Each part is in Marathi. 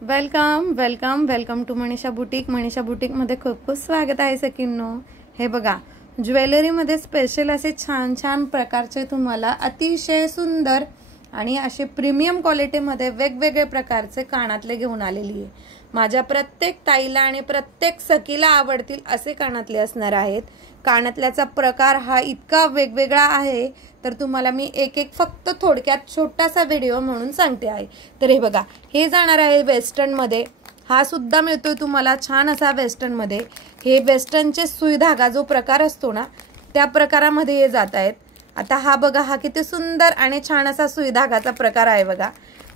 Welcome welcome welcome to Manisha boutique. Manisha boutique मध्ये खूप खूप स्वागत आहे सखींनो। हे बघा, ज्वेलरी मध्ये स्पेशल असे छान छान प्रकारचे तुम्हाला अतिशय सुंदर आणि असे प्रीमियम क्वालिटी मध्ये वेगवेगळे प्रकारचे कानातले घेऊन आलेली आहे। माझ्या प्रत्येक ताईला आणि प्रत्येक सखीला आवडतील असे कानातले असणार आहेत। कानातल्याचा प्रकार हा इतका वेगवेगळा आहे तर तुम्हाला मी एक एक फक्त थोडक्यात छोटासा व्हिडिओ म्हणून सांगते आहे। तर हे बघा, हे जाणार आहे वेस्टर्न मध्ये। हा सुद्धा मिळतोय तुम्हाला छान असा वेस्टर्न मध्ये। हे वेस्टर्नचे सुई धागा जो प्रकार असतो ना, त्या प्रकारामध्ये हे जात आहेत। आता हा बघा, हा किती सुंदर आणि छान असा सुई धागाचा प्रकार आहे बघा।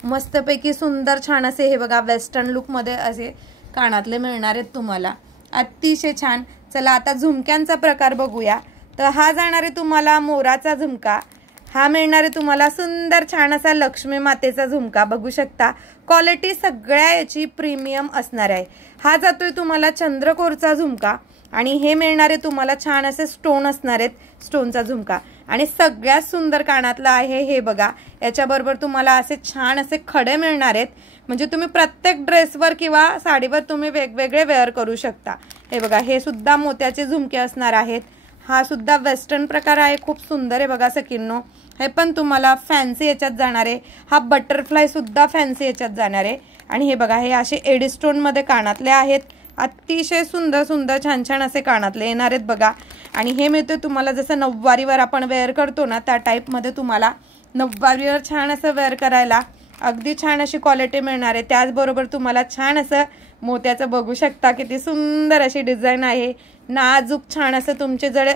मस्तपैकी सुंदर छान असे हे बघा वेस्टर्न लुक मध्ये असे कानातले मिळणार आहेत तुम्हाला, अतिशय छान। चला आता झुमक्यांचा प्रकार बघूया। तर हा जाणार आहे तुम्हाला मोराचा झुमका। हा मिळणार आहे तुम्हाला सुंदर छान असा लक्ष्मी मातेचा झुमका, बघू शकता। क्वालिटी सगळ्या याची प्रीमियम असणार आहे। हा जातोय तुम्हाला चंद्रकोरचा झुमका आणि हे मिळणार आहे तुम्हाला छान असे स्टोन असणार आहेत, स्टोनचा झुमका। आणि सगळ्यात सुंदर कानातला आहे हे बघा। याच्याबरोबर तुम्हाला असे छान असे खडे मिळणार आहेत, म्हणजे तुम्ही प्रत्येक ड्रेसवर किंवा साडीवर तुम्ही वेगवेगळे वेअर करू शकता। हे बघा, हे सुद्धा मोत्याचे झुमके असणार आहेत। हा सुद्धा वेस्टर्न प्रकार आहे, खूप सुंदर आहे बघा सखींनो। हे पण तुम्हाला फॅन्सी याच्यात जाणार आहे। हा बटरफ्लाय सुद्धा फॅन्सी याच्यात जाणार आहे। आणि हे बघा, हे असे एडी स्टोन मध्ये कानातले आहेत, अतिशय सुंदर सुंदर छान छान असे कानातले येणार आहेत बघा। आणि हे मिळते तुम्हाला जसं नऊवारीवर आपण वेअर करतो ना, त्या टाइप मध्ये तुम्हाला नऊवारीवर छान असं वेअर करायला अगदी छान अशी क्वालिटी मिळणार आहे। त्याचबरोबर तुम्हाला छान असं मोत्याचं बघू शकता, किती सुंदर अशी डिझाईन आहे। नाजूक छान असं, तुमचे जर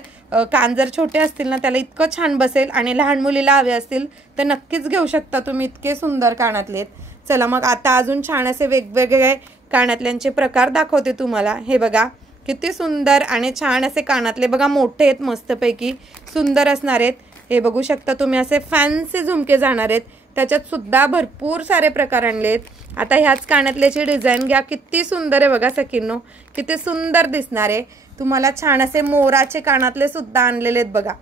कान जर छोटे असतील ना, त्याला इतकं छान बसेल। आणि लहान मुलीला हवे असतील तर नक्कीच घेऊ शकता तुम्ही, इतके सुंदर कानातले आहेत। चला मग आता अजून छान असे वेगवेगळे कानातल्यांचे प्रकार दाखवते तुम्हाला। हे बघा, किती सुंदर आणि छान असे कानातले बघा, मोठे आहेत, मस्तपैकी सुंदर असणार आहेत। हे बघू शकता तुम्ही, असे फॅन्सी झुमके जाणार आहेत, त्याच्यात सुद्धा भरपूर सारे प्रकार आणले आहेत। आता ह्याच कानातल्याची डिझाईन घ्या, किती सुंदर आहे बघा सखींनो, किती सुंदर दिसणार आहे। तुम्हाला छान असे मोराचे कानातले सुद्धा आणलेले आहेत बघा,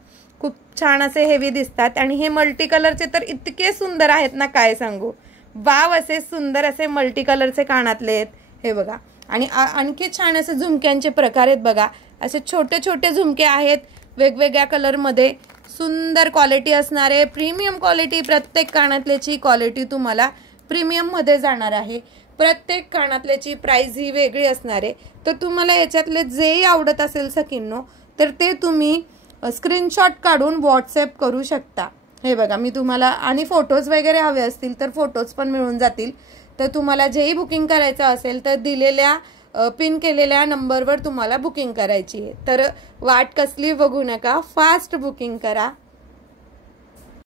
खूप छान असे हेवी दिसतात। आणि हे मल्टी कलरचे तर इतके सुंदर आहेत ना, काय सांगू। वाव, असे सुंदर असे मल्टी कलरचे कानातले आहेत हे बघा। आणि आणखी छान असे झुमक्यांचे प्रकार आहेत बघा। असे छोटे छोटे झुमके आहेत वेगवेगळ्या कलर मध्ये, सुंदर क्वालिटी असणारे, प्रीमियम क्वालिटी। प्रत्येक कानातल्याची क्वालिटी तुम्हाला प्रीमियम मध्ये जाणार आहे। प्रत्येक कानातल्याची प्राइस ही वेगळी असणार आहे। तर तुम्हाला याच्यातले जे आवडत असेल सखींनो, तर ते तुम्ही स्क्रीनशॉट काढून व्हॉट्सअप करू शकता। हे बघा, मी तुम्हाला आणि फोटोज वगैरे हवे असतील तर फोटोज पण मिळून जातील। तर तुम्हाला जेही बुकिंग करायचं असेल तर दिलेल्या पिन केलेल्या नंबरवर तुम्हाला बुकिंग करायची आहे। तर वाट कसली बघू नका, फास्ट बुकिंग करा।